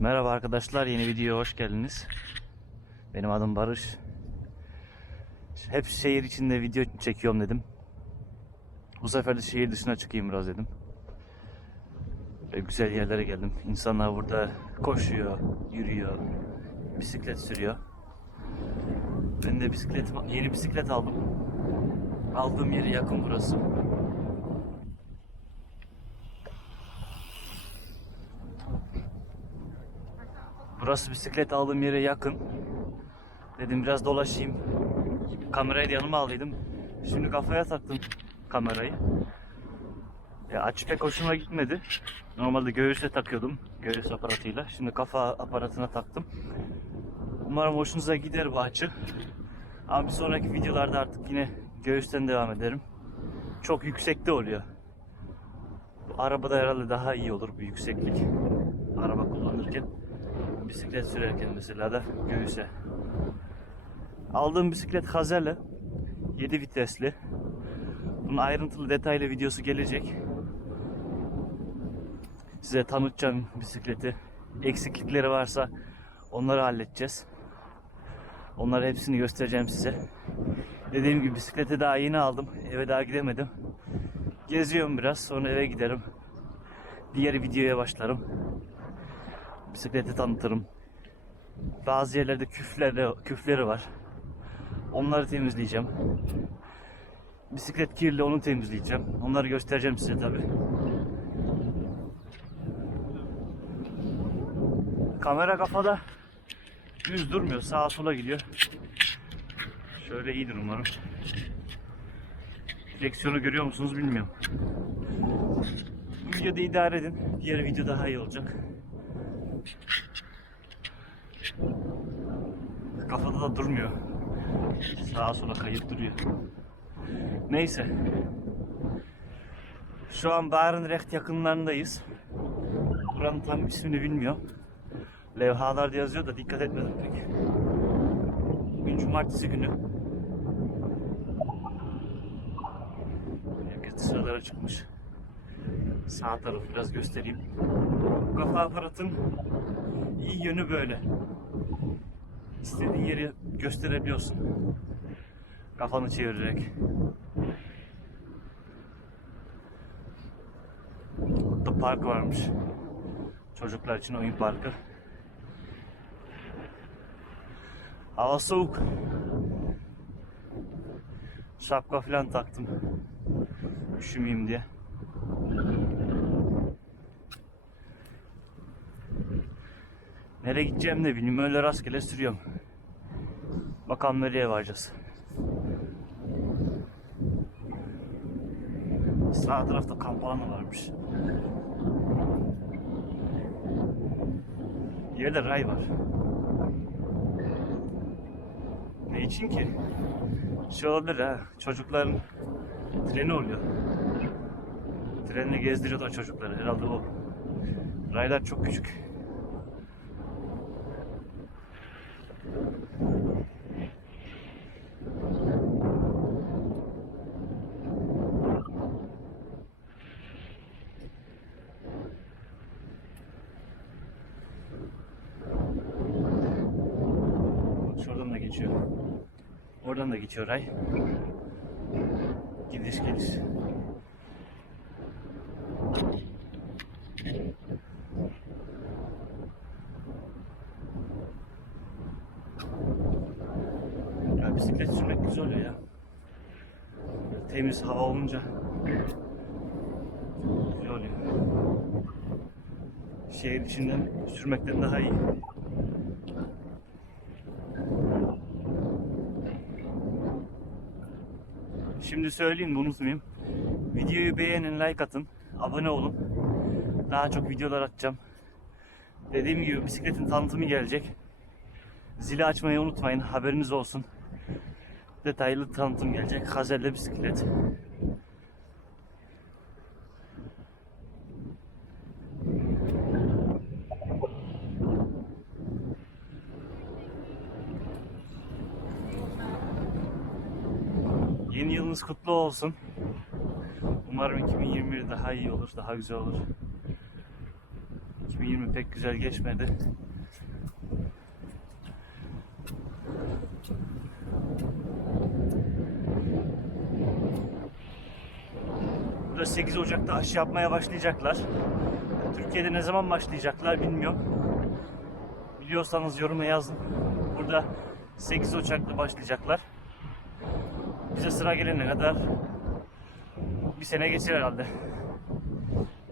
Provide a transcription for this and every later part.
Merhaba arkadaşlar, yeni videoya hoş geldiniz. Benim adım Barış. Hep şehir içinde video çekiyorum dedim. Bu sefer de şehir dışına çıkayım biraz dedim. Ve güzel yerlere geldim. İnsanlar burada koşuyor, yürüyor, bisiklet sürüyor. Ben de bisiklet, yeni bisiklet aldım. Aldığım yere yakın burası. Burası bisiklet aldığım yere yakın. Dedim biraz dolaşayım. Kamerayı da yanıma aldıydım. Şimdi kafaya taktım kamerayı. Ya açı pek hoşuma gitmedi. Normalde göğüse takıyordum. Göğüs aparatıyla. Şimdi kafa aparatına taktım. Umarım hoşunuza gider bu açı. Ama bir sonraki videolarda artık yine göğüsten devam ederim. Çok yüksekte oluyor. Bu arabada herhalde daha iyi olur bu yükseklik. Araba kullanırken. Bisiklet sürerken mesela da göğüse. Aldığım bisiklet Hazelle. 7 vitesli. Bunun ayrıntılı detaylı videosu gelecek. Size tanıtacağım bisikleti. Eksiklikleri varsa onları halledeceğiz. Onları hepsini göstereceğim size. Dediğim gibi bisikleti daha yeni aldım. Eve daha gidemedim. Geziyorum biraz sonra eve giderim. Diğer videoya başlarım. Bisikleti tanıtırım. Bazı yerlerde küfleri, küfleri var. Onları temizleyeceğim. Bisiklet kirli onu temizleyeceğim. Onları göstereceğim size tabi. Kamera kafada düz durmuyor. Sağa sola gidiyor. Şöyle iyidir umarım. Direksiyonu görüyor musunuz bilmiyorum. Bu videoda idare edin. Diğer video daha iyi olacak. Kafada da durmuyor. Sağa sola kayıp duruyor. Neyse. Şu an Barenrecht yakınlarındayız. Buranın tam ismini bilmiyorum. Levhalarda yazıyor da dikkat etmedim pek. Bugün cumartesi günü. Herkes sıralara çıkmış. Sağ tarafı biraz göstereyim. Bu kafa aparatın iyi yönü böyle. İstediğin yeri gösterebiliyorsun. Kafanı çevirerek. Burada park varmış. Çocuklar için oyun parkı. Hava soğuk. Şapka falan taktım. Üşümeyeyim diye. Nereye gideceğim de bilmiyorum. Öyle rastgele sürüyorum. Bakalım nereye varacağız. Sağ tarafta kamp alanı varmış. Yerde ray var. Ne için ki? Şey olabilir ha. Çocukların treni oluyor. Trenle gezdiriyorlar çocukları. Herhalde o. Raylar çok küçük. Şuradan da geçiyor. Oradan da geçiyor ray. Gidiş geliş. Ya bisiklet sürmek güzel oluyor ya. Temiz hava olunca güzel oluyor. Şehir içinden sürmekten daha iyi. Şimdi söyleyeyim de unutmayayım. Videoyu beğenin, like atın, abone olun. Daha çok videolar atacağım. Dediğim gibi bisikletin tanıtımı gelecek. Zili açmayı unutmayın, haberiniz olsun. Detaylı tanıtım gelecek. Hazelle bisiklet. Yeni yılınız kutlu olsun. Umarım 2021 daha iyi olur, daha güzel olur. 2020 pek güzel geçmedi. Burada 8 Ocak'ta aşı yapmaya başlayacaklar. Türkiye'de ne zaman başlayacaklar bilmiyorum. Biliyorsanız yoruma yazın. Burada 8 Ocak'ta başlayacaklar. Bize sıra gelene kadar bir sene geçer herhalde.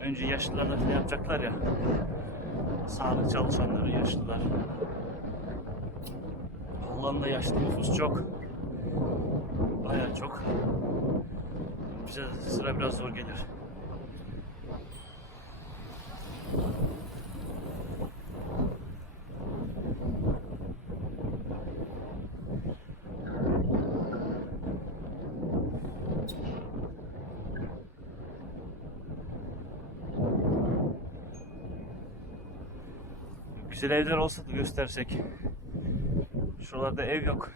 Önce yaşlılarla falan yapacaklar ya. Sağlık çalışanları, yaşlılar. Hollanda yaşlı nüfus çok. Bayağı çok. Bize sıra biraz zor gelir. Güzel evler olsa da göstersek. Şuralarda ev yok.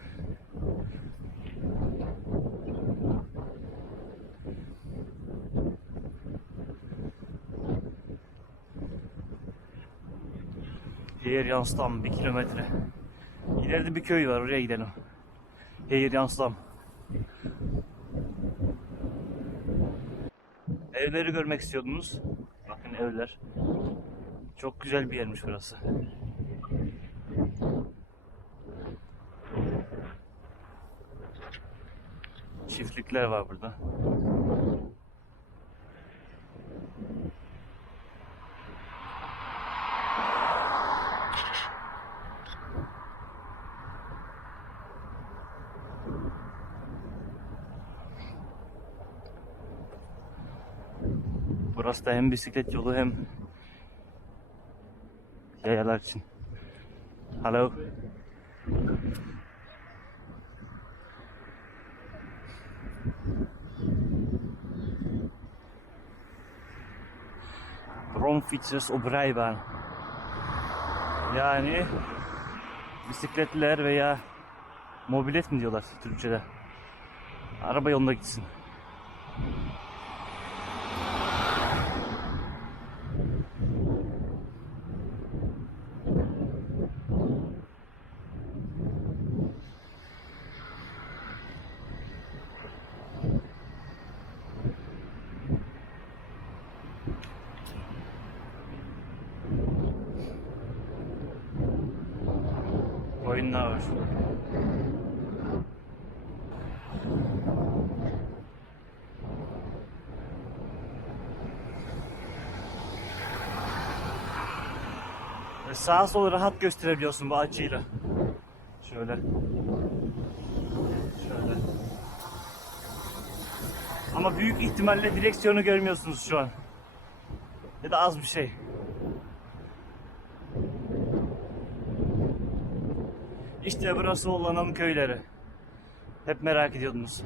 Heyir Yanstam bir kilometre. İleride bir köy var oraya gidelim. Heyir Yanstam. Evleri görmek istiyordunuz. Bakın evler. Çok güzel bir yermiş burası. Çiftlikler var burada. Da hem bisiklet yolu hem yayalar için. Hello. Bromfietsers op rijbaan. Yani bisikletler veya mobilet mi diyorlar Türkçe'de. Araba yolunda gitsin. Var. Ve sağa sola rahat gösterebiliyorsun bu açıyla. Şöyle. Şöyle. Ama büyük ihtimalle direksiyonu görmüyorsunuz şu an. Ya da az bir şey. İşte burası Olan'ın köyleri. Hep merak ediyordunuz.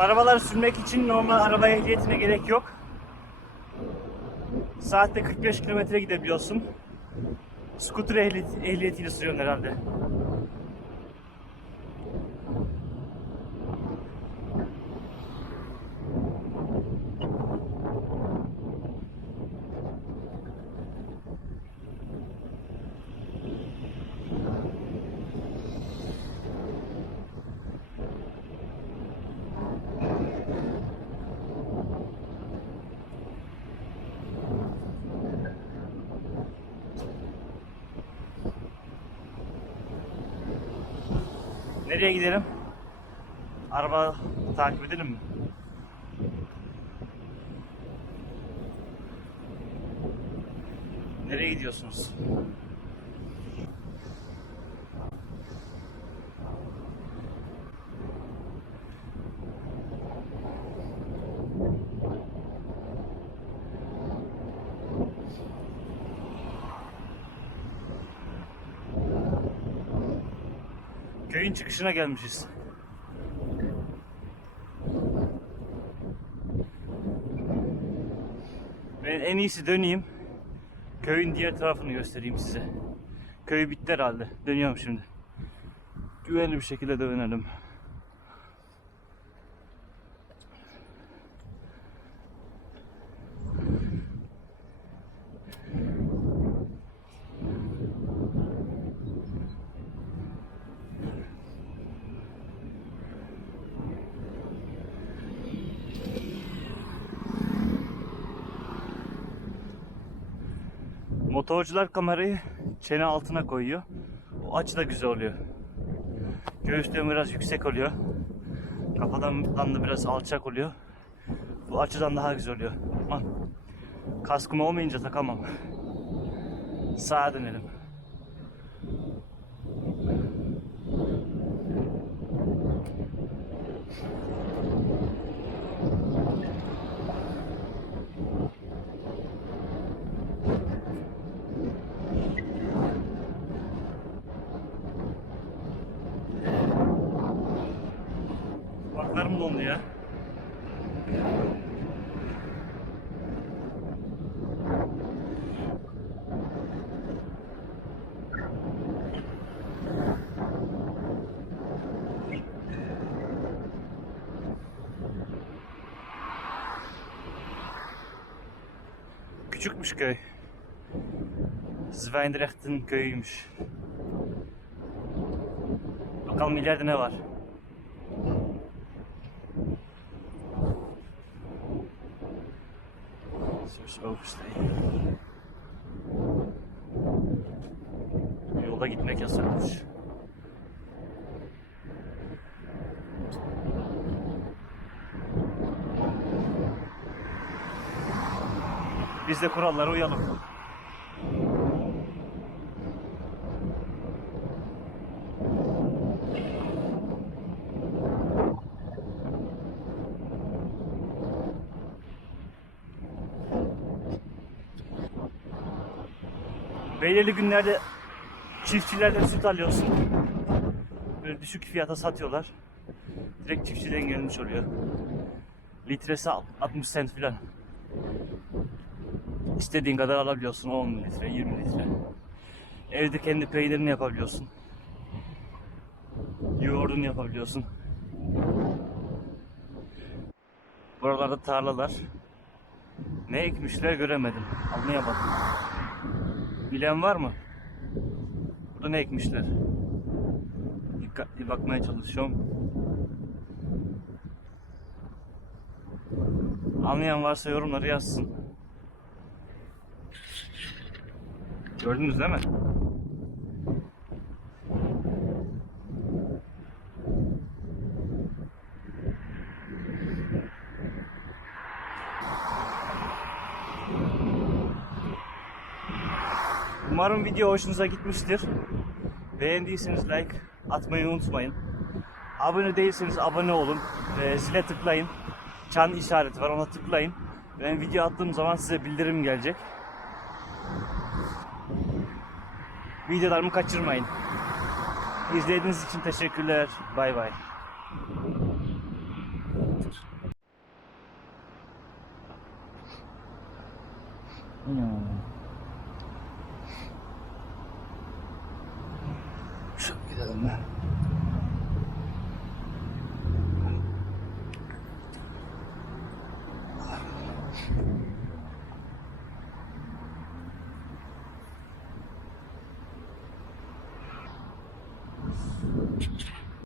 Şu arabaları sürmek için normal araba ehliyetine gerek yok. Saatte 45 kilometre gidebiliyorsun. Scooter ehliyet, ehliyetiyle sürüyorsun herhalde. Nereye gidelim? Araba takip edelim mi? Nereye gidiyorsunuz? Köyün çıkışına gelmişiz. Ben en iyisi döneyim. Köyün diğer tarafını göstereyim size. Köy bitti herhalde. Dönüyorum şimdi. Güvenli bir şekilde dönelim. Motorcular kamerayı çene altına koyuyor. O açı da güzel oluyor. Göğüslerim biraz yüksek oluyor. Kafadan da biraz alçak oluyor. Bu açıdan daha güzel oluyor. Aman. Kaskım olmayınca takamam. Sağa dönelim. Küçükmüş köy. Zwijndrecht'in köyüymüş. Bakalım ileride ne var. Biz de kurallara uyalım. Belirli günlerde çiftçilerden süt alıyorsun. Böyle düşük fiyata satıyorlar. Direkt çiftçiden gelmiş oluyor. Litresi 60 cent filan. İstediğin kadar alabiliyorsun 10 litre, 20 litre. Evde kendi peynirini yapabiliyorsun. Yoğurdunu yapabiliyorsun. Buralarda tarlalar. Ne ekmişler göremedim. Anlayamadım. Bilen var mı? Burada ne ekmişler? Dikkatli bakmaya çalışıyorum. Anlayan varsa yorumları yazsın. Gördünüz değil mi? Umarım video hoşunuza gitmiştir. Beğendiyseniz like atmayı unutmayın. Abone değilseniz abone olun. Ve zile tıklayın. Çan işareti var ona tıklayın. Ben video attığım zaman size bildirim gelecek. Videolarımı kaçırmayın. İzlediğiniz için teşekkürler. Bay bay. Şu